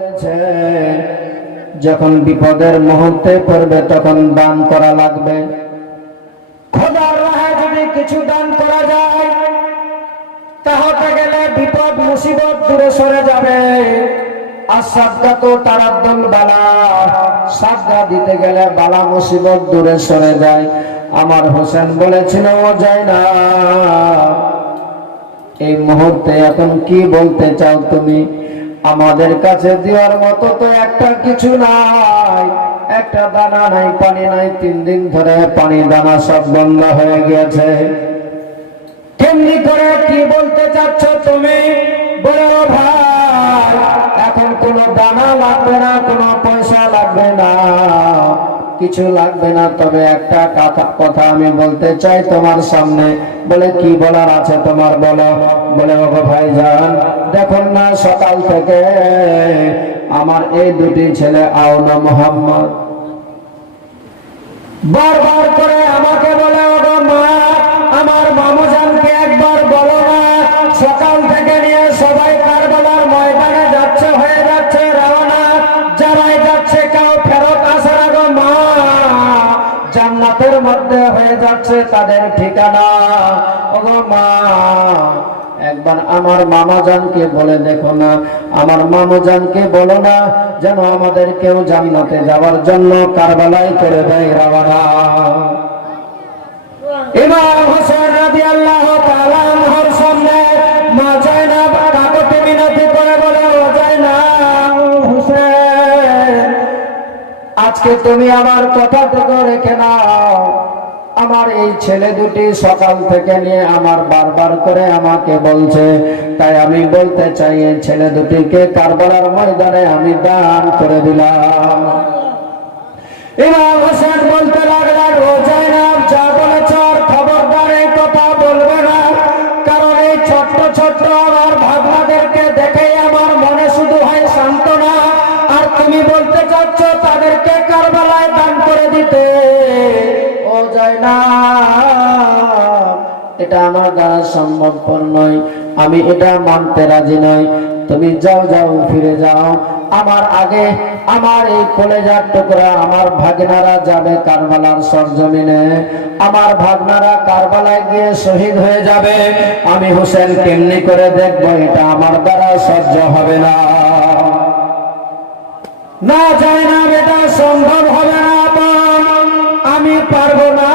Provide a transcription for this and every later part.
বলেছে যখন বিপদের মুহূর্তে পড়বে তখন দান করা লাগবে। খোদার রাহে যদি কিছু দান করা যায় তাহলে গেলে বিপদ মুসিবত দূরে সরে যাবে। আর সাদকা তো তারাদ্দুল বালা, সাদকা দিতে গেলে বালা মুসিবত দূরে সরে যায়। আমার হোসেন বলেছিল ও যায় না, এই মুহূর্তে এখন কি বলতে চাও তুমি? আমাদের কাছে দেওয়ার মতো তো একটা কিছু নাই, একটা দানা নাই, পানি নাই। 3 দিন ধরে পানি দানা সব বন্ধ হয়ে গেছে। কেমনি করে কি বলতে চাচ্ছ তুমি? বলে ও ভাই, এখন কোনো দানা লাগবে না, কোনো পয়সা লাগবে না, কিছু লাগবে না, তবে একটা কথা আমি বলতে চাই তোমার সামনে। বলে কি বলার আছে তোমার, বলো। বলে ও ভাইজান, দেখুন না সকাল থেকে আমার এই দুটি ছেলে আওনা মোহাম্মদ বারবার করে আমাকে বলে ও মা, আমার মামুজানকে একবার বলো না, সকাল থেকে নিয়ে সবাই কারবালার ময়দানে যাচ্ছে, হয়ে যাচ্ছে রওনা, যারাই যাচ্ছে কেউ ফেরত আসে না গো মা, জান্নাতের মধ্যে হয়ে যাচ্ছে তাদের ঠিকানা। ও মা, একবার আমার মামাজানকে বলে দেখো না, আমার মামুজানকে বলো না যেন আমাদের কেউ জান্নাতে যাওয়ার জন্য কারবালায় করে দেয় রওনা। ইমাম হোসেন রাদিয়াল্লাহু তাআলা আনহুর সামনে মা যায়নাব কাকতি মিনতি করে বলে ও যায়নাব হোসেন, আজকে তুমি আমার কথাটুকু রেখে নাও। আমার এই ছেলে দুটি সকাল থেকে নিয়ে আমার বারবার করে আমাকে বলছে, তাই আমি বলতে চাই এই ছেলে দুটিকে কারবালার ময়দানে আমি দান করে দিলাম। ইমাম হোসেন বলতে লাগলেন, ও যায়নাব, যা বলেছ খবরদার এই কথা বলবে না, কারণ এই ছোট্ট ছোট্ট আমার ভাবনাদেরকে দেখেই আমার মনে শুধু হয় সান্ত্বনা, আর তুমি বলতে চাচ্ছ তাদেরকে কারবালায় দান করে দিতে। ও যায়নাব, এটা আমার দ্বারা সম্ভবপর নয়, আমি এটা মানতে রাজি নই। তুমি যাও, যাও, ফিরে যাও। আমার আগে আমার এই কলেজার টুকরা আমার ভাগনারা যাবে কারবালার সরজমিনে, আমার ভাগনারা কারবালায় গিয়ে শহীদ হয়ে যাবে। আমি হোসেন কেমনি করে দেখবো? এটা আমার দ্বারা সহ্য হবে না। না যায় না, এটা সম্ভব হবে না, আমি পারবো না।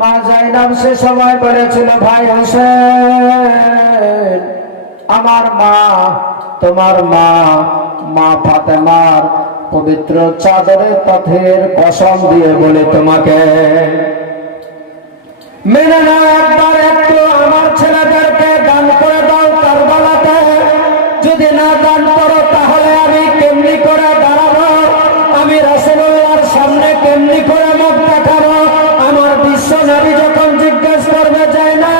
মা যায়নাব সে সময় বলেছিল, ভাই হোসেন, আমার মা, তোমার মা, মা ফাতেমার পবিত্র চাদরের পথের কসম দিয়ে বলে তোমাকে মেনে নাও, একবার একটু আমার ছেলেদেরকে দান করে দাও কারবালাতে। যদি না দান করো তাহলে আমি কেমনি করে দাঁড়াবো? আমি রাসূলুল্লাহর সামনে কেমনি করে মুখ দেখাবো? আমার বিশ্ব নবী যখন জিজ্ঞেস করবে, যায় না,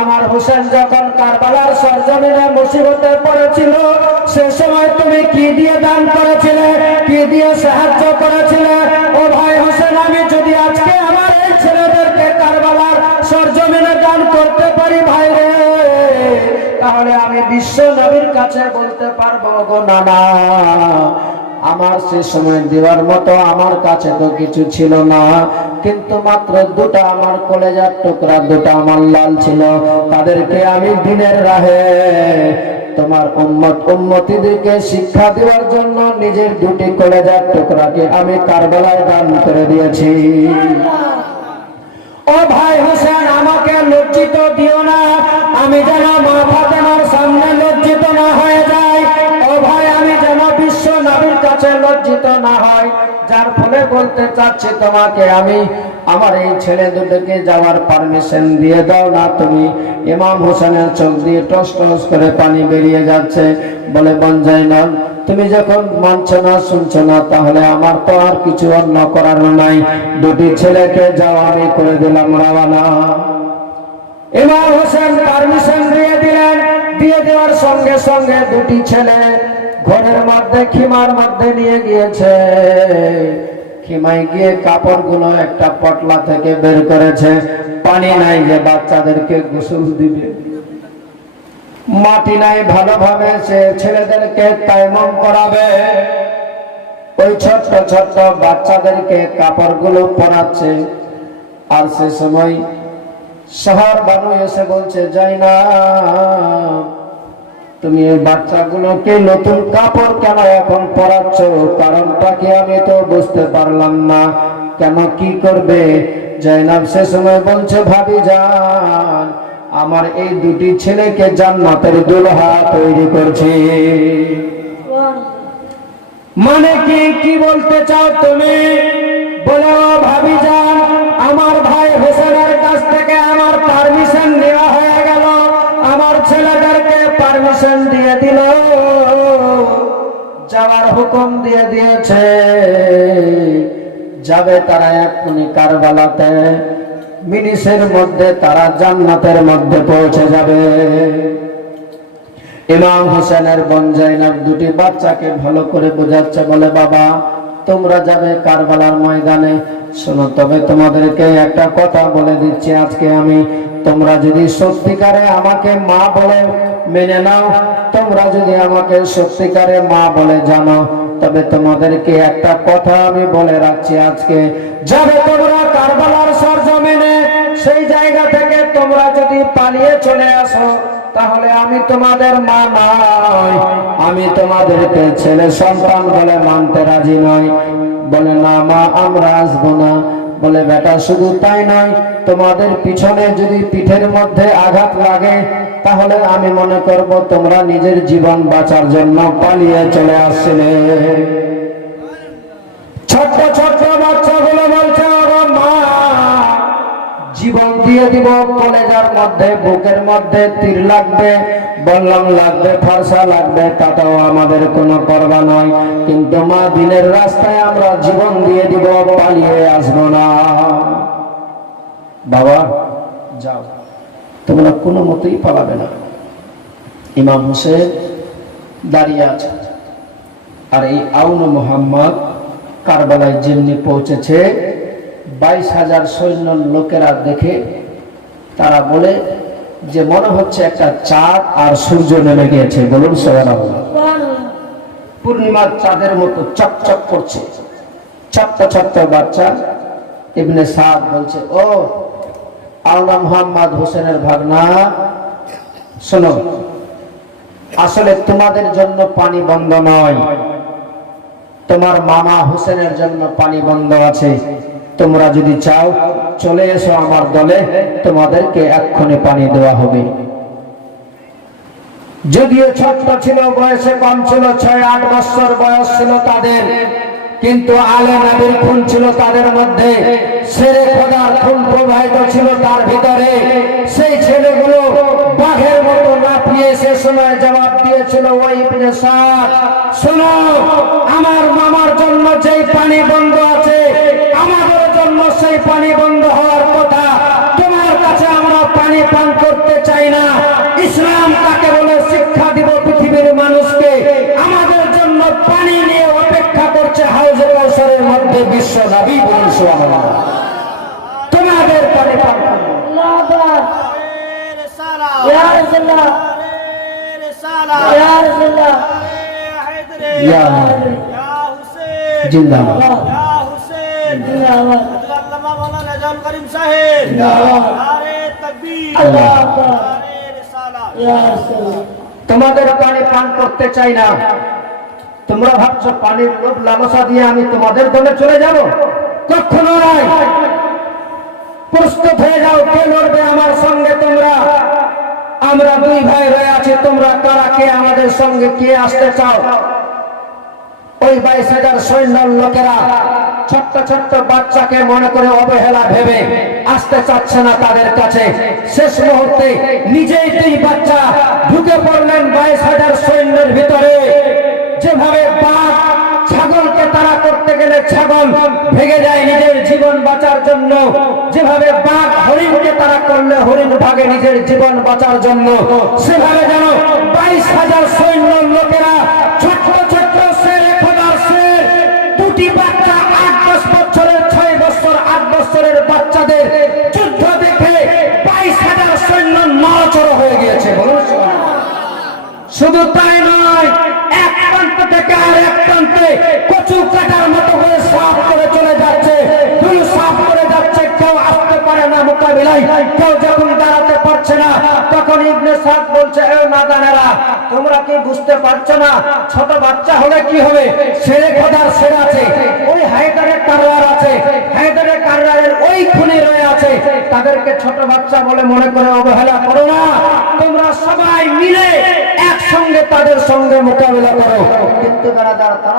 আমার হোসেন যখন কারবালার সরজমিনে মুসিবতে পড়েছিল সে সময় তুমি কি দিয়ে দান করেছিলে, কি দিয়ে সাহায্য করেছিলে? ও ভাই হোসেন, আমি যদি আজকে আমার এই ছেলেদেরকে কারবালার সরজমিনে দান করতে পারি ভাই রে, তাহলে আমি বিশ্ব নবীর কাছে বলতে পারবো, গো নানা, আমার সে সময় দেওয়ার মতো আমার কাছে তো কিছু ছিল না, কিন্তু মাত্র দুটা আমার কলেজার টুকরা, দুটা আমার লাল ছিল, তাদেরকে আমি দিনের রাহে তোমার উম্মতিদেরকে শিক্ষা দেওয়ার জন্য নিজের দুটি কলেজার টুকরাকে আমি কারবালায় দান করে দিয়েছি। ও ভাই হোসেন, আমাকে লজ্জিত দিও না, আমি যেন মা ফাতেমার সামনে লজ্জিত না হয়ে যাই। ও ভাই, আমি যেন বিশ্ব নবীর কাছে লজ্জিত না হয়। যার ফলে বলতে চাচ্ছি তোমাকে, আমি আমার এই ছেলে দুটোকে যাওয়ার পারমিশন দিয়ে দাও না তুমি। ইমাম হোসেনের চোখ দিয়ে টস টস করে পানি বেরিয়ে যাচ্ছে। বলে, বোন যায়নাব, তুমি যখন মানছো না, শুনছো না, তাহলে আমার তো আর কিছু অন্য করার নাই। দুটি ছেলেকে যাও আমি করে দিলাম রওনা। ইমাম হোসেন পারমিশন দিয়ে দিলেন। দিয়ে দেওয়ার সঙ্গে সঙ্গে দুটি ছেলে ঘরের মধ্যে খিমার মধ্যে নিয়ে গিয়েছে। খিমায় গিয়ে কাপড়গুলো একটা পটলা থেকে বের করেছে। পানি নাই যে বাচ্চাদেরকে গোসল দিবে। মাটি নাই ভালোভাবে সে ছেলেদেরকে তাইমম করাবে, ওই ছোট্ট ছোট্ট বাচ্চাদেরকে কাপড়গুলো পরাচ্ছে। আর সে সময় শহর বানু এসে বলছে, যাই না তুমি এই বাচ্চাগুলোকে নতুন কাপড় কেন এখন পরাচ্ছ? কারণটা কি আমি তো বুঝতে পারলাম না, কেন কি করবে? জাইনাব সে সময় বলছে, ভাবি যান, আমার এই দুটি ছেলেকে জান্নাতের দুলহা তৈরি করছি। মানে কি বলতে চাও তুমি? বলে, ও ভাবি যান, আমার ভাই হোসেনের কাছ থেকে আমার পারমিশন নেওয়া হয়ে গেল, আমার ছেলেদেরকে পারমিশন দিয়ে দিল, যাওয়ার হুকুম দিয়ে দিয়েছে। যাবে তারা এক্ষুনি কারবালাতে, মিনিটের মধ্যে তারা জান্নাতের মধ্যে পৌঁছে যাবে। ইমাম হোসেনের বোন জাইনাব দুটি বাচ্চাকে ভালো করে বোঝাচ্ছে, বলে, বাবা তোমরা যাবে কারবালার ময়দানে, শোনো তবে তোমাদেরকে একটা কথা বলে দিচ্ছি আজকে আমি, তোমরা যদি সত্যিকারে আমাকে মা বলে মেনে নাও, তোমরা যদি আমাকে সত্যিকারে মা বলে জানো, তবে তোমাদেরকে একটা কথা আমি বলে রাখছি, আজকে যাবে তোমরা কারবালার সরজমিনে, সেই জায়গা থেকে তোমরা যদি পালিয়ে চলে আসো, তাহলে আমি তোমাদের মা নয়, আমি তোমাদেরকে ছেলে সন্তান বলে মানতে রাজি নই। বলে, না মা, আমরা আসবো না। বলে, বেটা শুধু তাই নয়, তোমাদের পিছনে যদি পিঠের মধ্যে আঘাত লাগে, তাহলে আমি মনে করব তোমরা নিজের জীবন বাঁচার জন্য পালিয়ে চলে আসছিলে। ছোট্ট ছোট্ট বাচ্চাগুলো বলছে, ও মা, জীবন দিয়ে দিব, কলেজার মধ্যে বুকের মধ্যে তীর লাগবে, বললাম লাগবে, ফর্সা লাগবে, তাতেও আমাদের কোনো পরোয়া নয়, কিন্তু মা দিনের রাস্তায় আমরা জীবন দিয়ে দিব, পালিয়ে আসবো না। বাবা যাও, তোমরা কোনো মতেই পালাবে না। ইমাম হোসেন দাঁড়িয়ে আছে, আর এই আউন মোহাম্মদ কারবালায় যেমনি পৌঁছেছে, 22,000 সৈন্য লোকেরা দেখে তারা বলে যে মনে হচ্ছে একটা চাঁদ আর সূর্য নেমে গিয়েছে। বলুন সুবহানাল্লাহ। পূর্ণিমার চাঁদের মতো চকচক করছে। ছোট্ট ছোট্ট বাচ্চা ইবনে সাদ বলছে, ও আওনা মুহাম্মদ হোসেনের ভাগনা, শোনো, আসলে তোমাদের জন্য পানি বন্ধ নয়, তোমার মামা হোসেনের জন্য পানি বন্ধ আছে। তোমরা যদি চাও চলে এসো আমার দলে, তোমাদেরকে এক্ষুনি পানি দেওয়া হবে। যদিও ছোট্ট ছিল, বয়সে কম ছিল, 6-8 বছর বয়স ছিল তাদের, কিন্তু আলে নবীর খুন ছিল তাদের মধ্যে, শেরে খোদার খুন প্রবাহিত ছিল তার ভিতরে। সেই ছেলেগুলো বাঘের মতো লাফিয়ে সে সময় জবাব দিয়েছিল, ওই ইবনে সাদ, শোনো, আমার মামার জন্য যেই পানি বন্ধ আছে, আমাদের জন্য সেই পানি বন্ধ হওয়ার কথা। তোমার কাছে আমরা পানি পান করতে চাই না। ইসলাম কাকে বলে শিক্ষা দিব পৃথিবীর মানুষকে। আমাদের জন্য পানি নিয়ে অপেক্ষা করছে হাউজে কাউসারের মধ্যে বিশ্ব নবী। বলুন সুবহানাল্লাহ। তোমাদের পানি পান করব। আল্লাহু আকবার। ইয়া রাসূলুল্লাহ, ইয়া রাসূলুল্লাহ, ইয়া হুসেন জিন্দাবাদ, ইয়া হুসেন জিন্দাবাদ, আল্লামা মাওলানা জান করিম সাহেব জিন্দাবাদ, নারে তাকবীর, আল্লাহু আকবার, নারে রিসালাত, ইয়া রাসূলুল্লাহ। তোমাদের পানি পান করতে চাই না। তোমরা ভাবছো পানির লোভ লালসা দিয়ে আমি তোমাদের দলে চলে যাব? কখনো নয়। প্রস্তুত হয়ে যাও, কে লড়বে আমার সঙ্গে? তোমরা, আমরা দুই ভাই হয়ে আছি, তোমরা কারা, কে আমাদের সঙ্গে, কে আসতে চাও? ওই 22,000 সৈন্যর লোকেরা ছোট্ট ছোট্ট বাচ্চাকে মনে করে অবহেলা ভেবে আসতে চাচ্ছে না তাদের কাছে। শেষ মুহূর্তে নিজেই দুই বাচ্চা ঢুকে পড়লেন 22,000 সৈন্যের ভিতরে। যেভাবে বাঘ ছাগলকে তাড়া করতে গেলে ছাগল ভেগে যায় নিজের জীবন বাঁচার জন্য, যেভাবে বাঘ হরিণকে তাড়া করলে হরিণ ভাগে নিজের জীবন বাঁচার জন্য, সেভাবে যেন 22,000 সৈন্য লোকেরা ছোট্ট ছোট্ট শেরে খোদার শের দুটি বাচ্চা, 8-10 বছরের, 6 বছর 8 বছরের বাচ্চাদের যুদ্ধ দেখে 22,000 সৈন্য নড়চড় হয়ে গিয়েছে। বলুন সুবহানাল্লাহ। শুধু তাই নয়, এক প্রান্ত থেকে আর এক প্রান্তে কচু কাটার মতো করে সাফ করে চলে যাচ্ছে, ধুলো সাফ করে যাচ্ছে। কেউ আসতে পারে না মোকাবিলায়, কেউ যখন দাঁড়াতে পারছে না, তখন ইবনে সাদ বলছে, এ নাদানেরা, তোমরা কি বুঝতে পারছো না? ছোট বাচ্চা হলে কি হবে? ছেলে খোদার ছেলে আছে, ওই হায়দারের কারবার আছে, হায়দারের কারবারের ওই খুনি রয়ে আছে, তাদেরকে ছোট বাচ্চা বলে মনে করে অবহেলা করো না। তোমরা সবাই মিলে একসঙ্গে তাদের সঙ্গে মোকাবিলা করো। কিন্তু তারা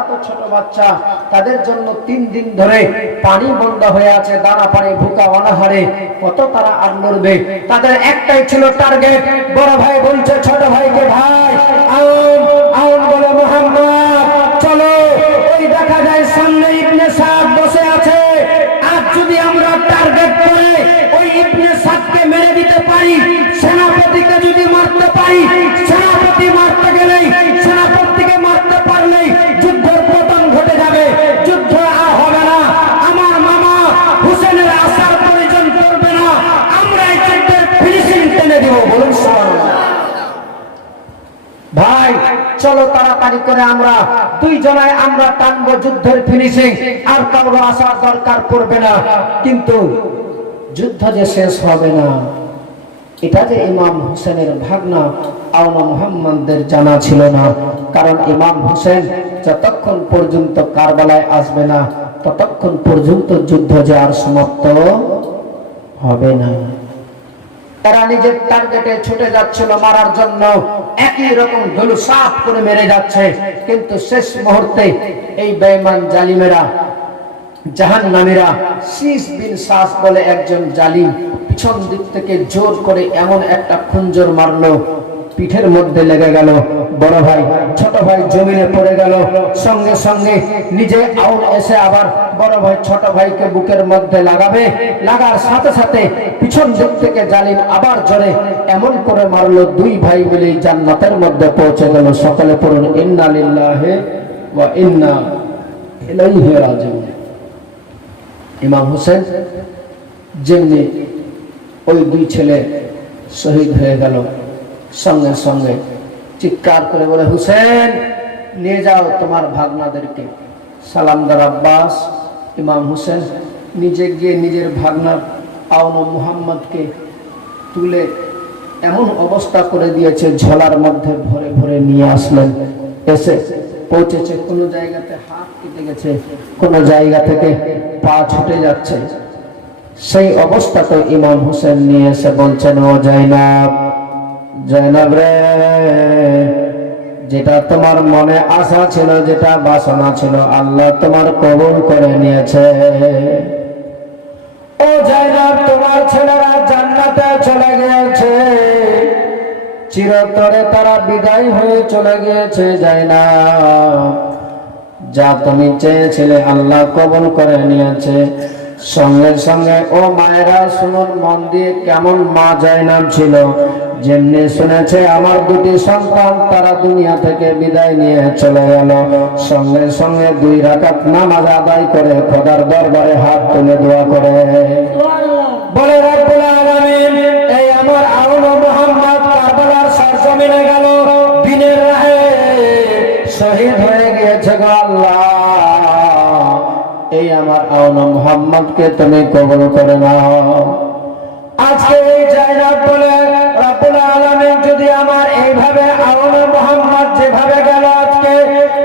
তো ছোট বাচ্চা, তাদের জন্য 3 দিন ধরে পানি বন্ধ হয়ে আছে, দানা পানি ভুকা অনাহারে, কত তারা আর লড়বে? তাদের একটাই ছিল টার্গেট। বড় ভাই বলছে ছোট ভাইকে, ভাই আউন আউন বলে মুহাম্মদ চলো। ওই দেখা যায় সামনে ইবনে সাদ বসে আছে। আর যদি আমরা টার্গেট করে ওই ইবনে সাদকে মেরে দিতে পারি, সেনাপতিকে যদি মারতে পারি, সেনাপতি মারতে গেলেই, সেনাপতিকে মারতে পারলেই যুদ্ধের পতন ঘটে যাবে, যুদ্ধ আর হবে না। আমার মামা হুসেনের আসার প্রয়োজন করবে না, আমরা এই যুদ্ধের ফিনিশিং টেনে দেব। বলুন সুবহানাল্লাহ। ভাই চলো তাড়াতাড়ি করে আমরা দুইজনায় আমরা টানবো যুদ্ধের ফিনিশিং, আর কারো আসার দরকার পড়বে না। কিন্তু যুদ্ধ যে শেষ হবে না, এটা যে ইমাম হোসেনের ভাগনা আওনা মুহাম্মদের জানা ছিল না। কারণ ইমাম হোসেন যতক্ষণ পর্যন্ত কারবালায় আসবে না, ততক্ষণ পর্যন্ত যুদ্ধ যে আর সমাপ্ত হবে না। তারা নিজের টার্গেটে ছুটে যাচ্ছিল মারার জন্য, একই রকম ধুলো সাফ করে মেরে যাচ্ছে। কিন্তু শেষ মুহূর্তে এই বেঈমান জালিমেরা, জাহান্নামীরা, শীস বিন সাস বলে একজন জালিম, পিছন দিক থেকে জোর করে এমন একটা খুঞ্জর মারলো, পিঠের মধ্যে লেগে গেল। বড় ভাই ছোট ভাই জমিনে পড়ে গেল। সঙ্গে সঙ্গে নিজে আউন এসে আবার বড় ভাই ছোট ভাইকে বুকের মধ্যে লাগাবে, লাগার সাথে সাথে পিছন দিক থেকে জালিম আবার জোরে এমন করে মারলো, দুই ভাই মিলে জান্নাতের মধ্যে পৌঁছে গেল। সকলে পড়ুন ইন্না লিল্লাহি ওয়া ইন্না ইলাইহি রাজিউন। ইমাম হোসেন যেমনি ওই দুই ছেলে শহীদ হয়ে গেল, সঙ্গে সঙ্গে চিৎকার করে বলে, হুসেন নিয়ে যাও তোমার ভাগনাদেরকে। সালামদার আব্বাস ইমাম হোসেন নিজে গিয়ে নিজের ভাগনার আওনা মুহাম্মদকে তুলে এমন অবস্থা করে দিয়েছে, ঝোলার মধ্যে ভরে ভরে নিয়ে আসলেন। এসে পৌঁছেছে, কোনো জায়গাতে হাত কেটে গেছে, কোনো জায়গা থেকে পা ছুটে যাচ্ছে। সেই অবস্থাতে ইমাম হোসেন নিয়ে এসে বলছেন, ও জাইনাব, জাইনাব রে, যেটা তোমার মনে আশা ছিল, যেটা বাসনা ছিল, আল্লাহ তোমার কবুল করে নিয়েছে। ও জাইনাব, তোমার ছেলেরা জান্নাতে চলে গিয়েছে, চিরতরে তারা বিদায় হয়ে চলে গিয়েছে। জাইনাব, যা তুমি চেয়েছিলে আল্লাহ কবুল করে নিয়েছে। সঙ্গে সঙ্গে ও মায়েরা শুনুন মন দিয়ে, কেমন মা জাইনাব ছিল, যেমনি শুনেছে আমার দুটি সন্তান তারা দুনিয়া থেকে বিদায় নিয়ে চলে গেল, সঙ্গে সঙ্গে 2 রাকাত নামাজ আদায় করে খোদার দরবারে হাত তুলে দোয়া করে বলে, রব্বুল আলামিন, এই আমার আওনা মুহাম্মদ কারবালার সরজমিনে গেল, দিনের রাহে শহীদ হয়ে গিয়েছে গো আল্লাহ। এই আমার আওনা মুহাম্মদকে তুমি কবুল করে নাও। আজকে এই জায়নাব বলে, রব্বুল আলামিন যদি আমার এইভাবে আওনা মুহাম্মদ যেভাবে গেল আজকে,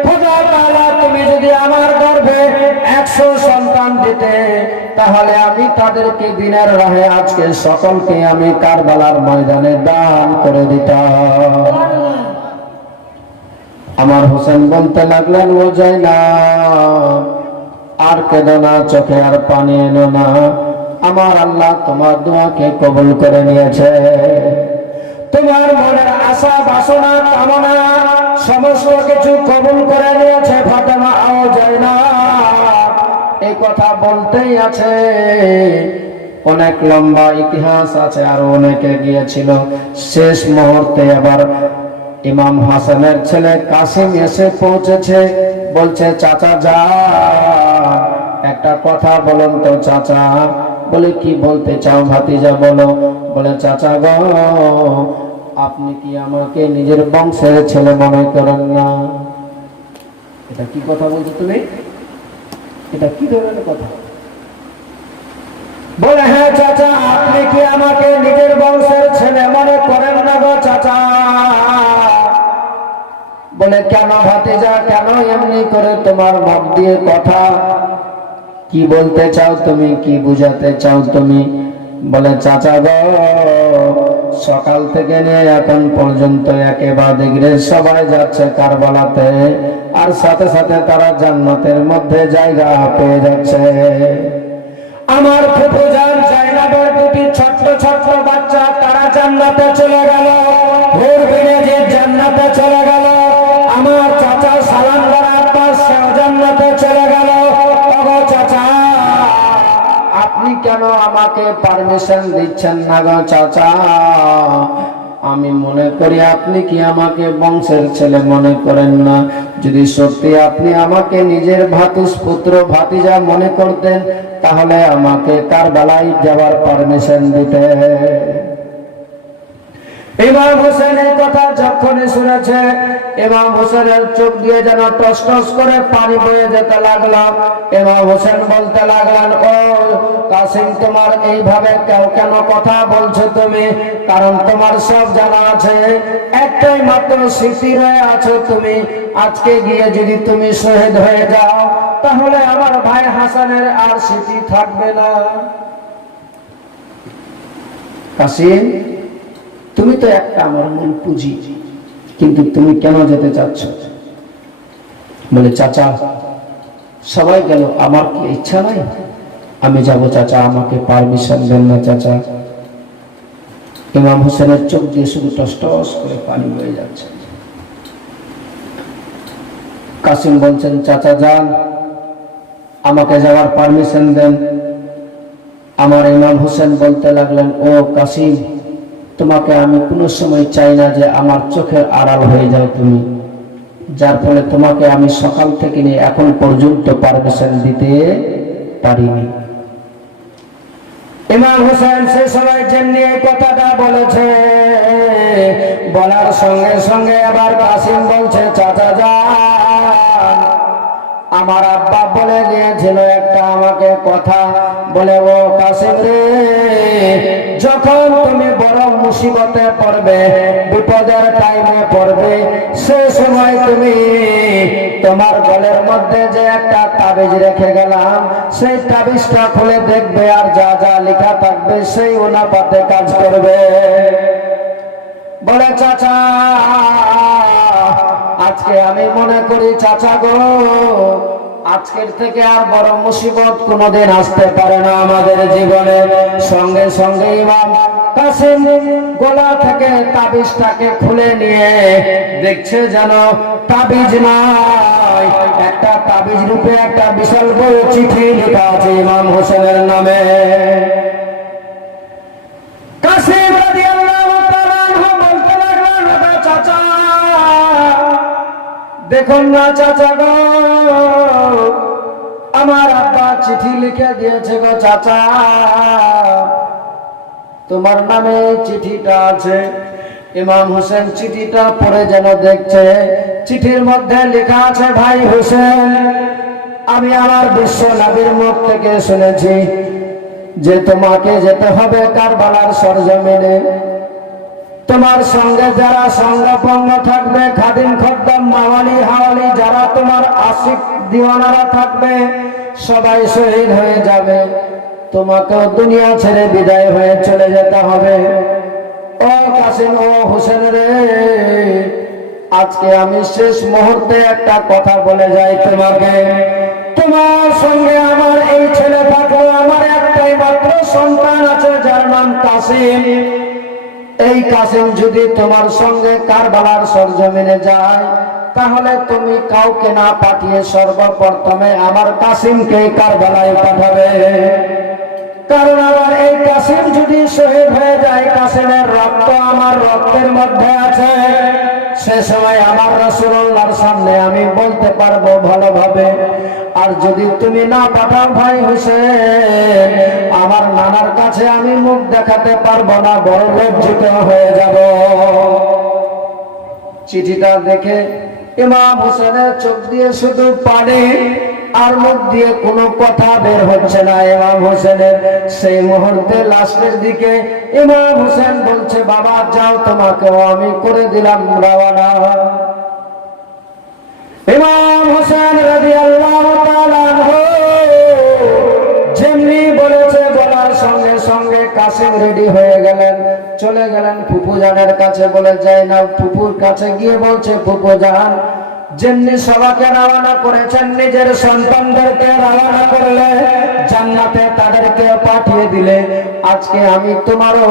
খোদা তাআলা তুমি যদি আমার গর্ভে 100 সন্তান দিতে, তাহলে আমি তাদেরকে দিনের রাহে আজকে সকলকে আমি কারবালার ময়দানে দান করে দিতাম। আমার হোসেন বলতে লাগলেন, ও জাইনাব, আর কেঁদো না, চোখে আর পানি এনো না, আমার আল্লাহ তোমার দোয়াকে কবুল করে নিয়েছে। তোমার মনের আশা বাসনা কামনা সমস্ত কিছু কবুল করে নিয়েছে ফাতেমা। ও জাইনাব, এই কথা বলতেই আছে, অনেক লম্বা ইতিহাস আছে, আর অনেকে গিয়েছিল। শেষ মুহূর্তে আবার ইমাম হাসানের ছেলে কাসিম এসে পৌঁছেছে, বলছে, চাচা যা একটা কথা বলুন তো চাচা। বলে, কি বলতে চাও ভাতিজা বলো। বলে, চাচা গো, আপনি কি আমাকে নিজের বংশের ছেলে মনে করেন না? এটা কি কথা বলছো তুমি? এটা কি ধরনের কথা? বলে, হ্যাঁ চাচা, আপনি কি আমাকে নিজের বংশের ছেলে মনে করেন না গো চাচা? বলে, কেন ভাতিজা, কেন এমনি করে তোমার মুখ দিয়ে কথা? কি বলতে চাও তুমি, কি বুঝাতে চাও তুমি? বলে, চাচা গো, সকাল থেকে নিয়ে এখন পর্যন্ত একেবারে দেখলে সবাই যাচ্ছে কারবালাতে, আর সাথে সাথে তারা জান্নাতের মধ্যে জায়গা পেয়ে যাচ্ছে। আমার ফুফুজান জাইনাবের দুটি ছোট্ট ছোট্ট বাচ্চা, তারা জান্নাতে চলে গেল, ভোর বেড়ে যে জান্নাতে চলে গেল। আমার চাচা সালামদার আব্বাস সেও জান্নাতে চলে গেল। ওগো চাচা, আপনি কেন আমাকে পারমিশন দিচ্ছেন না গো চাচা? আমি মনে করি আপনি কি আমাকে বংশের ছেলে মনে করেন না? যদি সত্যি আপনি আমাকে নিজের ভাতুষপুত্র ভাতিজা মনে করতেন, তাহলে আমাকে কারবালায় যাওয়ার পারমিশন দিতে। ইমাম হোসেনের কথা যখনই শুনেছে, ইমাম হোসেনের চোখ দিয়ে যেন টস টস করে পানি বয়ে যেতে লাগলো। ইমাম হোসেন বলতে লাগলেন, ও কাসিম, তোমার এইভাবে কেন কথা বলছো তুমি? কারণ তোমার সব জানা আছে, একটাই মাত্র স্মৃতি রয়ে আছো তুমি। আজকে গিয়ে যদি তুমি শহীদ হয়ে যাও, তাহলে আমার ভাই হাসানের আর স্মৃতি থাকবে না। কাসিম, তুমি তো একটা আমার মন পুঁজি, কিন্তু তুমি কেন যেতে চাচ্ছ? বলে, চাচা, সবাই গেল, আমার কি ইচ্ছা নাই? আমি যাব চাচা, আমাকে পারমিশন দেন না চাচা। ইমাম হোসেনের চোখ দিয়ে শুধু টস টস করে পানি বয়ে যাচ্ছে। কাসিম বলছেন, চাচা যান, আমাকে যাওয়ার পারমিশন দেন। আমার ইমাম হোসেন বলতে লাগলেন, ও কাসিম, তোমাকে আমি কোনো সময় চাই না যে আমার চোখের আড়াল হয়ে যাও তুমি, যার ফলে তোমাকে আমি সকাল থেকে নিয়ে এখন পর্যন্ত পারমিশন দিতে পারিনি। ইমাম হোসেন সে সময় যেমনি এই কথাটা বলেছে, বলার সঙ্গে সঙ্গে আবার কাসিম বলছে, চাচা যান, আমার আব্বা বলে গিয়েছিল একটা আমাকে কথা, বলে, ও কাসিম রে, যখন তুমি বড় মুসিবতে পড়বে, বিপদের টাইমে পড়বে, সে সময় তুমি তোমার গলের মধ্যে যে একটা তাবিজ রেখে গেলাম, সেই তাবিজটা খুলে দেখবে, আর যা যা লেখা থাকবে সেই অনুপাতে কাজ করবে। বলে, চাচা, আজকে আমি মনে করি চাচা গো, আজকের থেকে আর বড় মুসিবত কোনোদিন আসতে পারে না আমাদের জীবনে। সঙ্গে সঙ্গে ইমাম কাসিম গলা থেকে তাবিজটাকে খুলে নিয়ে দেখছে যেন তাবিজ নয়, একটা তাবিজ রূপে একটা বিশাল বড় চিঠি লেখা আছে ইমাম হোসেনের নামে। কাসিম রাদিয়াল্লাহু তাআলা আনহু বলতে লাগলেন, চাচা দেখুন না চাচা গো, আমার আব্বা চিঠি লিখে দিয়েছে গো চাচা, তোমার নামে চিঠিটা আছে। ইমাম হোসেন চিঠিটা পড়ে যেন দেখছে, চিঠির মধ্যে লেখা আছে, ভাই হোসেন, আমি আমার বিশ্ব নবীর মুখ থেকে শুনেছি যে তোমাকে যেতে হবে কারবালার সরজমিনে। তোমার সঙ্গে যারা সঙ্গপন্ন থাকবে, খাদিম খদ্দাম মাওয়ালি হাওয়ালি যারা তোমার আশিক দিওয়ানারা থাকবে, সবাই শহীদ হয়ে যাবে, তোমাকে দুনিয়া ছেড়ে বিদায় হয়ে চলে যেতে হবে। ও কাসিম, ও হোসেন রে, আজকে আমি শেষ মুহূর্তে একটা কথা বলে যাই তোমাকে, তোমার সঙ্গে আমার এই ছেলে থাকলো, আমার একটাই মাত্র সন্তান আছে যার নাম কাসিম। এই কাসিম যদি তোমার সঙ্গে কারবালার সরজমিনে যায়, তাহলে তুমি কাউকে না পাঠিয়ে সর্বপ্রথমে আমার কাসিমকে কারবালায় পাঠাবে। কারণ আমার এই কাসিম যদি শহীদ হয়ে যায়, কাসিমের রক্ত আমার রক্তের মধ্যে আছে, সে সময় আমার রাসূলুল্লাহর সামনে আমি বলতে পারবো ভালোভাবে। আর যদি তুমি না পাঠাও ভাই হোসেন, আমার নানার কাছে আমি মুখ দেখাতে পারবো না, বড় লজ্জিত হয়ে যাব। চিঠিটা দেখে ইমাম হোসেনের চোখ দিয়ে শুধু পানি, আর মুখ দিয়ে কোনো কথা বের হচ্ছে না ইমাম হোসেনের। সেই মুহূর্তে লাস্টের দিকে ইমাম হোসেন বলছে, বাবা যাও, তোমাকেও আমি করে দিলাম রওনা। ইমাম হোসেন রাদিয়াল্লাহু তাআলা আনহু যেমনি বলেছে, বলার সঙ্গে সঙ্গে কাসিম রেডি হয়ে গেলেন, চলে গেলেন ফুফুজানের কাছে। বলে যায় না, ফুফুর কাছে গিয়ে বলছে, ফুফুজান যেমনি সবাইকে রওনা করেছেন, নিজের সন্তানদেরকে রওনা করলে, জান্নাতে তাদেরকে পাঠিয়ে দিলে, আজকে আমি তোমারও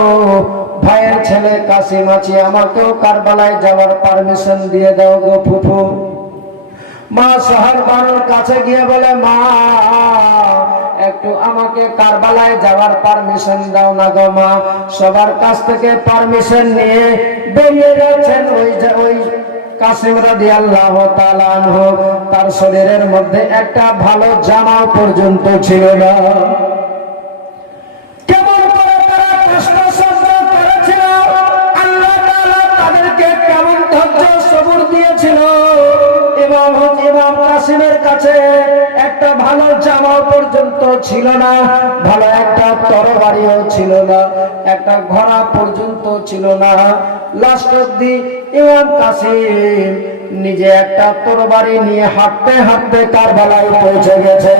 ভাইয়ের ছেলে কাসিম আছি, আমাকেও কারবালায় যাওয়ার পারমিশন দিয়ে দাও গো ফুফু। মা সাহারবানুর কাছে গিয়ে বলে, মা একটু আমাকে কারবালায় যাওয়ার পারমিশন দাও না গো মা। সবার কাছ থেকে পারমিশন নিয়ে বেরিয়ে যাচ্ছেন ওই কাসিম রাদিয়াল্লাহু তাআলা আনহু। তার শরীরের মধ্যে একটা ভালো জামা পর্যন্ত ছিল না। কেমন করে তারা কষ্ট সহ্য করেছিল, আল্লাহ তাআলা তাদেরকে কেমন ধৈর্য সবুর দিয়েছিল। ইমাম কাসিমের কাছে একটা ভালো জামা পর্যন্ত ছিল না, ভালো একটা তরবারিও ছিল না, একটা ঘোড়া পর্যন্ত ছিল না। লাস্ট অবধি ইমাম কাসিম নিজে একটা তরবারি নিয়ে হাঁটতে হাঁটতে কারবালায় পৌঁছে গেছে।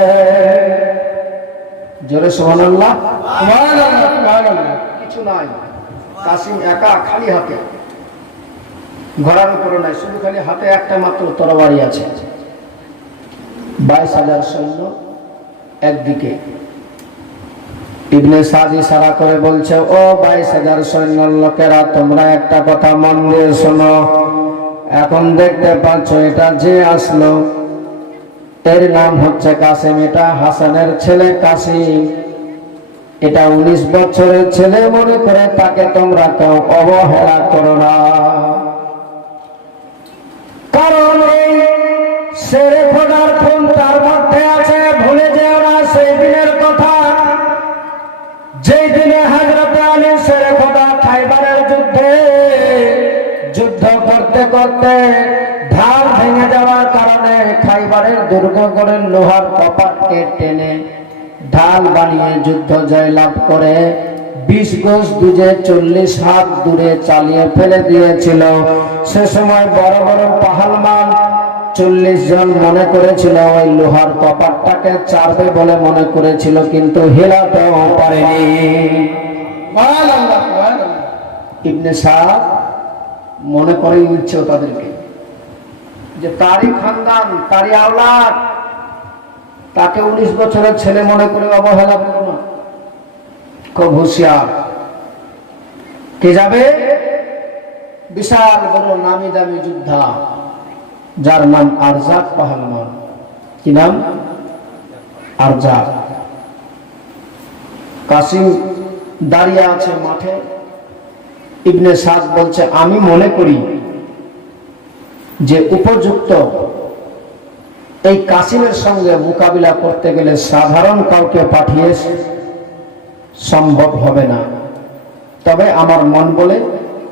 জোরে সুবহানাল্লাহ, সুবহানাল্লাহ, সুবহানাল্লাহ। কিছু নাই, কাসিম একা খালি হাতে, ঘোড়ার উপরে নাই, শুধু খালি হাতে একটা মাত্র তরবারি আছে। 22,000 সৈন্য একদিকে। ইবনে সাদ ইশারা করে বলছে, ও 22,000 সৈন্যর লোকেরা, তোমরা একটা কথা মন দিয়ে শোনো। এখন দেখতে পাচ্ছ এটা যে আসলো, এর নাম হচ্ছে কাসিম, এটা হাসানের ছেলে কাসিম। এটা 19 বছরের ছেলে, মনে করে তাকে তোমরা কেউ অবহেলা করো না। কারণ এই শেরে খোদার খুন তার মধ্যে আছে, ভুলে যেও না সেই দিনের কথা, যেই দিনে হযরত আলী শেরে খোদা খাইবারের যুদ্ধ করতে করতে ঢাল ভেঙে যাওয়ার কারণে খাইবারের দুর্গ করে লোহার কপাটকে টেনে ঢাল বানিয়ে যুদ্ধ জয়লাভ করে 20 গজ দূরে 40 হাত দূরে চালিয়ে ফেলে দিয়েছিল। সে সময় বড় বড় পাহালমান 40 জন মনে করেছিল ওই লোহার কপাটটাকে চারবে বলে মনে করেছিল, কিন্তু হেলাতেও পারেনি। ইবনে সাদ মনে করে নিচ্ছে তাদেরকে যে তারই খানদান, তারই আওলাদ, তাকে 19 বছরের ছেলে মনে করে অবহেলা করো না। খুব হুঁশিয়ার। কে যাবে? বিশাল বড় নামি দামি যোদ্ধা, যার নাম আরজাক পাহালমান। কি নাম? আরজাক। কাসিম দাঁড়িয়ে আছে মাঠে। ইবনে সাদ বলছে, আমি মনে করি যে উপযুক্ত এই কাসিমের সঙ্গে মোকাবিলা করতে গেলে সাধারণ কাউকে পাঠিয়ে সম্ভব হবে না। তবে আমার মন বলে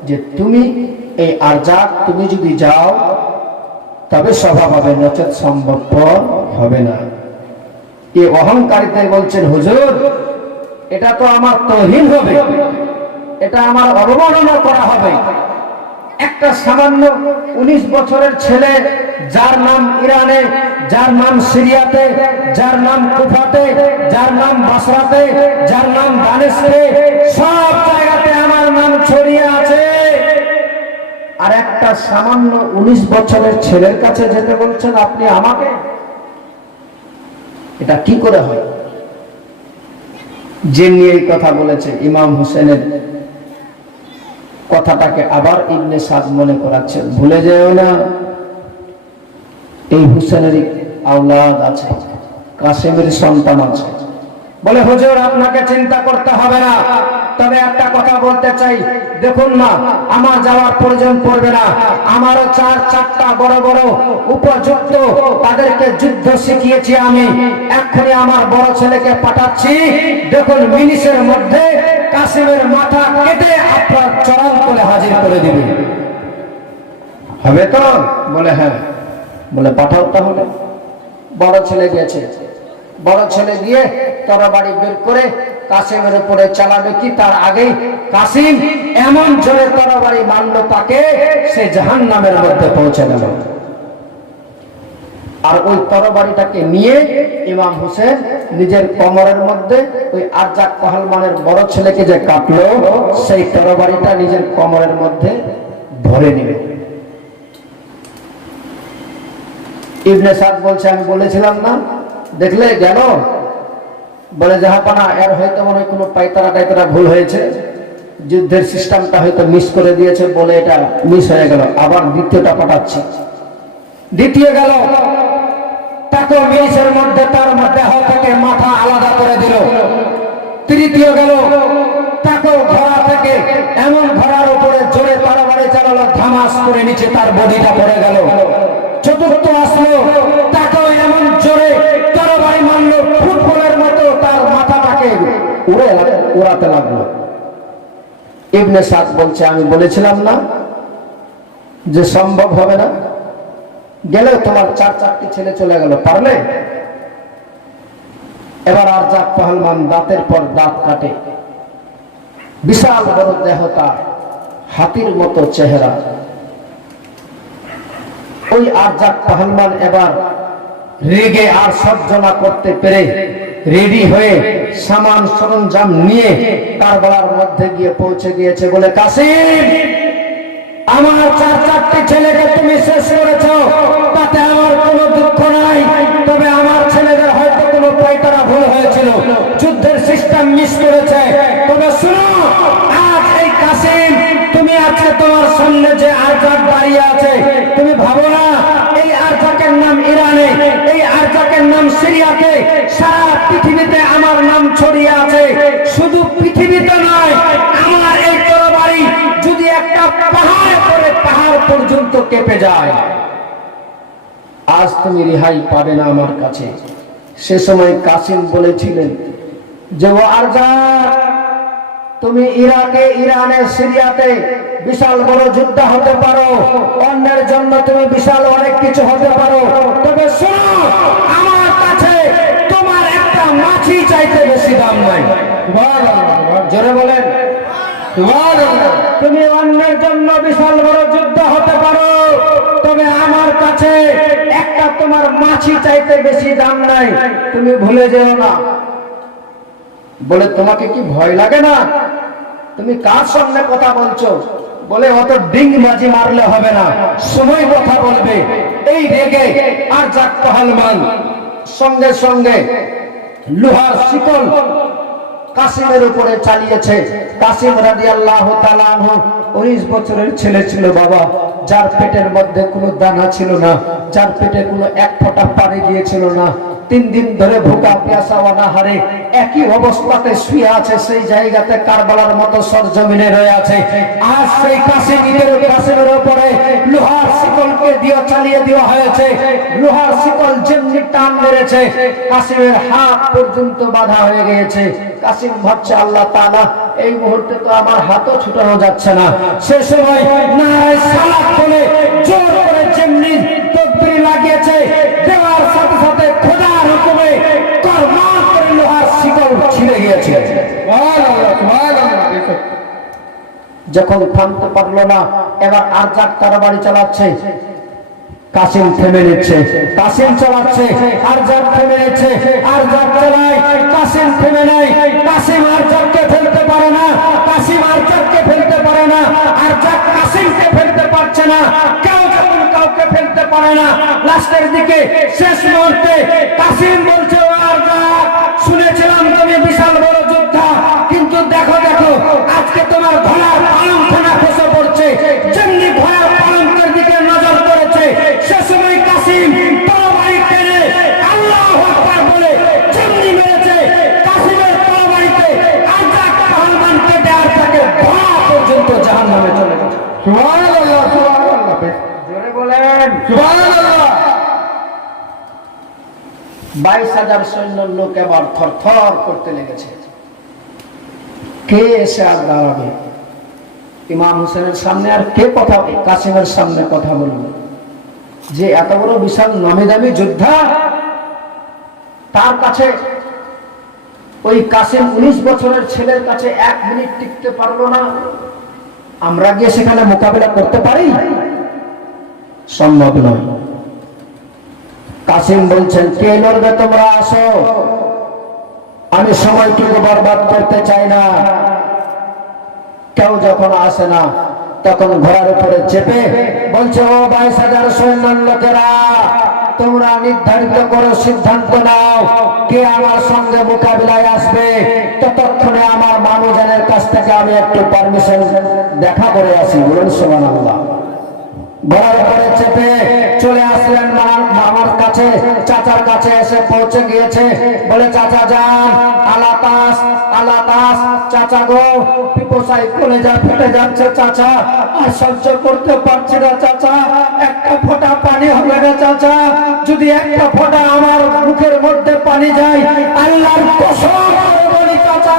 যে তুমি এই আরজাক, তুমি যদি যাও তবে স্বভাব হবে, নচেত সম্ভবপর হবে না। এই অহংকারিতায় বলছেন, হুজুর এটা তো আমার তৌহিন হবে, এটা আমার অবমাননা করা হবে। একটা সামান্য 19 বছরের ছেলে, যার নাম ইরানে, যার নাম সিরিয়াতে, যার নাম কুফাতে, যার নাম বাসরাতে, যার নাম দামেস্কে, সব জায়গাতে আমার নাম ছড়িয়ে আছে, আর একটা সামান্য 19 বছরের ছেলের কাছে যেতে বলছেন আপনি আমাকে? এটা কি করে হয়? যে নিয়ে এই কথা বলেছে ইমাম হুসেনের কথাটাকে আবার ইবনে সাদ মনে করাচ্ছে, ভুলে যেও না এই হুসেনের আওলাদ আছে, কাসিমের সন্তান আছে। বলে হুজুর আপনাকে চিন্তা করতে হবে না, তবে একটা কথা বলতে চাই, দেখুন না, আমার যাওয়ার প্রয়োজন পড়বে না, আমারও চারটা বড় বড় উপযুক্ত তাদেরকে যুদ্ধ শিখিয়েছি আমি। এক্ষুনি আমার বড় ছেলেকে পাঠাচ্ছি, দেখুন মিনিটের মধ্যে কাসিমের মাথা কেটে আপনার চরণ তলে হাজির করে দিবে। হবে তো? বলে হ্যাঁ। বলে পাঠাও তাহলে। বড় ছেলে গেছে, বড় ছেলে গিয়ে তরবারি বের করে কাসিমের উপরে চালাবে কি তার আগেই কাসিম এমন জোরে তরবারি মারল তাকে, সে জাহান্নামের মধ্যে পৌঁছে গেল। আর ওই তরবারিটাকে নিয়ে ইমাম হোসেন নিজের কোমরের মধ্যে ওই আরজাক পাহলমানের বড় ছেলেকে যে কাটলো, সেই তরবারিটা নিজের কোমরের মধ্যে ধরে নেবে। ইবনে সাদ বলছে, আমি বলেছিলাম না, দেখলে গেল। বলে জাহাপানা, এর হয়তো মনে হয় কোনো পাইতারা ভুল হয়েছে, যুদ্ধের সিস্টেমটা হয়তো মিস করে দিয়েছে বলে এটা মিস হয়ে গেল। আবার দ্বিতীয়টা পাঠাচ্ছি। দ্বিতীয় গেল, তাকে মিনিটের মধ্যে তার দেহ থেকে মাথা আলাদা করে দিল। তৃতীয় গেল, তাকে ঘোড়া থেকে এমন ঘোড়ার উপরে জোরে তরবারি চালালো, ধামাস করে নিচে তার বডিটা পড়ে গেল। চতুর্থ আসলো, তাকেও এমন জোরে তরবারি মারলো, ফুটবলের মতো তার মাথাটাকে উড়াতে লাগলো। ইবনে সাদ বলছে, আমি বলেছিলাম না যে সম্ভব হবে না। গেলেও তোমার চারটি ছেলে চলে গেল, পারলে? এবার আরজাক পাহলমান দাঁতের পর দাঁত কাটে, বিশাল বড় দেহতা, হাতির মতো চেহারা। ওই আরজাক পাহলমান এবার রেগে আর সহ্য না করতে পেরে রেডি হয়ে সামান সরঞ্জাম নিয়ে কারবালার মধ্যে গিয়ে পৌঁছে গিয়েছে। বলে, কাসিম, আমার চারটি ছেলেকে তুমি শেষ করেছ, তাতে আমার কোনো দুঃখ নাই। তবে আমার ছেলেদের হয়তো কোনো পাইতারা ভুল হয়েছিল, যুদ্ধের সিস্টেম মিস করেছে। তবে শুনো, আজ এই কাসিম, তুমি আজকে তোমার সামনে যে আরজাক দাঁড়িয়ে আছে, তুমি ভাবো না এই আরজাকের নাম ইরানে, এই আরজাকের নাম সিরিয়াতে, সারা পৃথিবীতে আমার নাম ছড়িয়ে আছে। শুধু পৃথিবীতে নয়, আমার এই তরবারি যদি একটা পাহাড় করে পাহাড় পর্যন্ত কেঁপে যায়, আজ তুমি রেহাই পাবে না আমার কাছে। সে সময় কাসিম বলেছিলেন যে, ও আরজাক, তুমি ইরাকে, ইরানে, সিরিয়াতে বিশাল বড় যোদ্ধা হতে পারো, অন্যের জন্য তুমি বিশাল অনেক কিছু হতে পারো, তবে শোনো, আমার কাছে তোমার একটা মাছি চাইতে বেশি দাম নাই। জোরে বলেন, তুমি অন্যের জন্য বিশাল বড় যোদ্ধা হতে পারো, তবে আমার কাছে একটা তোমার মাছি চাইতে বেশি দাম নাই, তুমি ভুলে যেও না। বলে, তোমাকে কি ভয় লাগে না? তুমি কার সামনে কথা বলছো? বলে, অত ডিংবাজি মারলে হবে না, সময় কথা বলবে। এই রেগে আরজাক পাহলমান সঙ্গে সঙ্গে লোহার শিকল কাসিমের উপরে চালিয়েছে। কাসিম রাদিয়াল্লাহু তাআলা আনহু 19 বছরের ছেলে ছিল বাবা, যার পেটের মধ্যে কোনো দানা ছিল না, যার পেটে কোনো এক ফোঁটা পানি গিয়েছিল না। 3 দিন ধরে ভুকা পিয়াসা অনাহারে একই অবস্থাতে শুয়ে আছে, সেই জায়গাতে কারবালার মতো সরজমিনে রয়ে আছে। আজ সেই কাসিমের উপরে লোহার শিকলকে দিয়ে চালিয়ে দেওয়া হয়েছে। লোহার শিকল যেমনি টান মেরেছে, কাসিমের হাত পর্যন্ত বাধা হয়ে গিয়েছে। কাসিম ভাবছে, আল্লাহ তাআলা, এই মুহূর্তে তো আমার হাতও ছুটানো যাচ্ছে না। সে সময় নারায়ে সালাত বলে জোর করে যেমনি তকবীর লাগিয়েছে, দেওয়ার সাথে সাথে খোদার হুকুমে করমার করে লোহার শিকল ছিঁড়ে গিয়েছে। যখন থামতে পারলো না, এবার আরজাক তরবারি চালাচ্ছে, কাসিম থেমে নিচ্ছে, কাসিম চালাচ্ছে, আরজাক থেমে নিচ্ছে, আরজাক চালায়, কাসিম থেমে নেয়। কাসিম আরজাককে ফেলতে পারে না, কাসিম আরজাককে ফেলতে পারে না, আরজাক কাসিমকে ফেলতে পারছে না, কেউ যখন কাউকে ফেলতে পারে না, লাস্টের দিকে শেষ মুহূর্তে কাসিম বলছে, ও আরজাক, শুনেছিলাম তুমি বিশাল বড় যোদ্ধা, কিন্তু দেখো দেখো আজকে তোমার ঘোড়ার পালঙ্কখানা খসে পড়ছে। যেমনি ঘোড়ার পালঙ্কের দিকে নজর করেছে, সে সময় কাসিম তরবারি টেনে আল্লাহু আকবার বলে যেমনি মেরেছে, কাসিমের তরবারিতে আরজাক পাহলমানকে সুবহানাল্লাহ, সুবহানাল্লাহ, জোরে বলেন। সুবহানাল্লাহ। 22,000 সৈন্যের লোক এবার থরথর করতে লেগেছে। কে এসে আর দাঁড়াবে ইমাম হোসেনের সামনে, আর কে কথা কাসিমের সামনে কথা বলবে? যে এত বড় বিশাল নামি দামি যোদ্ধা, তার কাছে ওই কাসিম 19 বছরের ছেলের কাছে 1 মিনিট টিকতে পারলো না। আমরা গিয়ে সেখানে মোকাবেলা করতে পারি? সম্ভব নয়। কাসিম বলছেন, কে লড়বে? তোমরা আসো, আমি সময়টুকু বরবাদ করতে চাই না। কেউ যখন আসে না, তখন ঘোড়ার উপরে চেপে বলছে, ও 22,000 সৈন্যের লোকেরা, তোমরা নির্ধারিত করো, সিদ্ধান্ত নাও, কে আমার সঙ্গে মোকাবিলায় আসবে। ততক্ষণে আমার মামুজানের কাছ থেকে আমি একটু পারমিশন দেখা করে আসি। বলুন সুবহানাল্লাহ। ঘোড়ার উপরে চেপে চলে আসলেন মামার কাছে, চাচার কাছে এসে পৌঁছে গিয়েছে। বলে, চাচা যান, আলাতাস আলাতাস, চাচা গো, পিপসাই কলেজা ফেটে যাচ্ছে চাচা, আর সহ্য করতে পারছি না চাচা, একটা ফোঁটা পানি হবে না চাচা, যদি একটা ফোঁটা আমার মুখের মধ্যে পানি যায়, আল্লাহর কসম করে বলি চাচা,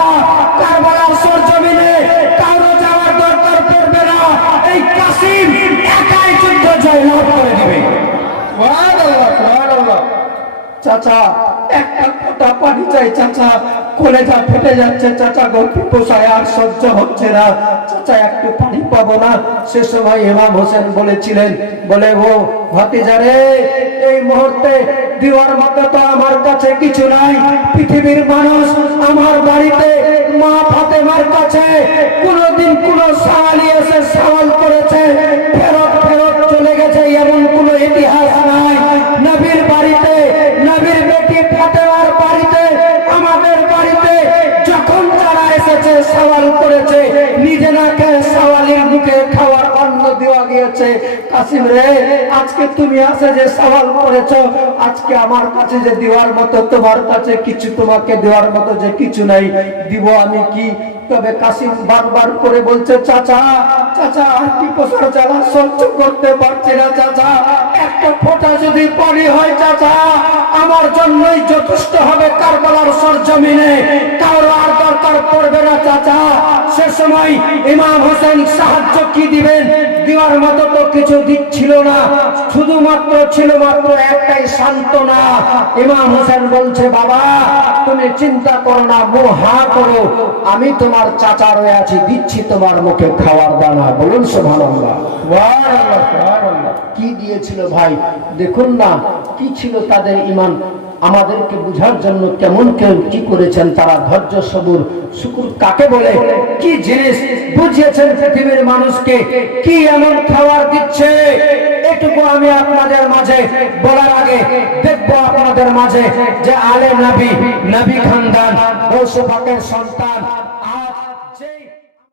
কারবালার সরজমিনে কারো যাওয়ার দরকার পড়বে না, এই কাসিম একাই যুদ্ধ জয়লাভ করে দিবে। সুবহানাল্লাহ, সুবহানাল্লাহ। চাচা একটা ফোঁটা পানি চাই চাচা, কলেজা ফেটে যাচ্ছে চাচা গো, পিপাসায় আর সহ্য হচ্ছে না চাচা, একটু পানি পাবো না? সে সময় ইমাম হোসেন বলেছিলেন, বলে, ও ভাতিজারে, এই মুহূর্তে দিওয়ার মতো তো আমার কাছে কিছু নাই। পৃথিবীর মানুষ আমার বাড়িতে মা ফাতেমার কাছে কোনোদিন কোনো সওয়ালি এসে সওয়াল করেছে, ফেরত ফেরত চলে গেছে, এমন কোনো ইতিহাস নাই। নবীর বাড়িতে, নবীর বেটি ফাতেমার বাড়িতে, আমাদের বাড়িতে যখন যারা এসেছে সওয়াল করেছে, নিজে না খেয়ে সওয়ালির মুখে খাওয়ার অন্ন দেওয়া গিয়েছে। কাসিম রে, আজকে তুমি আসে যে সওয়াল করেছো, আজকে আমার কাছে যে দেওয়ার মতো, তোমার কাছে কিছু, তোমাকে দেওয়ার মতো যে কিছু নাই, দিব আমি কি? তবে কাসিম বারবার করে বলছে, চাচা চাচা, আর কি পোষার জ্বালা সহ্য করতে পারছি না চাচা, একটা ফোঁটা যদি পানি হয় চাচা, আমার জন্যই যথেষ্ট হবে। কারবালার সরজমিনে কারো আর দরকার পড়বে না চাচা। সে সময় ইমাম হোসেন সাহায্য কি দিবেন? দেওয়ার মতো তো কিছু দিচ্ছিল না, শুধুমাত্র ছিল মাত্র একটাই সান্ত্বনা। ইমাম হোসেন বলছে, বাবা তুমি চিন্তা করো না, মুখ হা করো, আমি তোমার চাচা রয়ে আছি, দিচ্ছি তোমার মুখে খাওয়ার দানা। বলুন সুবহানাল্লাহ, সুবহানাল্লাহ, সুবহানাল্লাহ। কি দিয়েছিল ভাই, দেখুন না কি ছিল তাদের ঈমান। আমাদেরকে বুঝার জন্য কেমন কেউ কি করেছেন তারা, ধৈর্য সবুর শুকুর কাকে বলে, কি জিনিস বুঝিয়েছেন পৃথিবীর মানুষকে, কি এমন খাবার দিচ্ছে, এটুকু আমি আপনাদের মাঝে বলার আগে দেখবো আপনাদের মাঝে যে আলে নবী, নবী খানদান, গৌসে পাকের সন্তান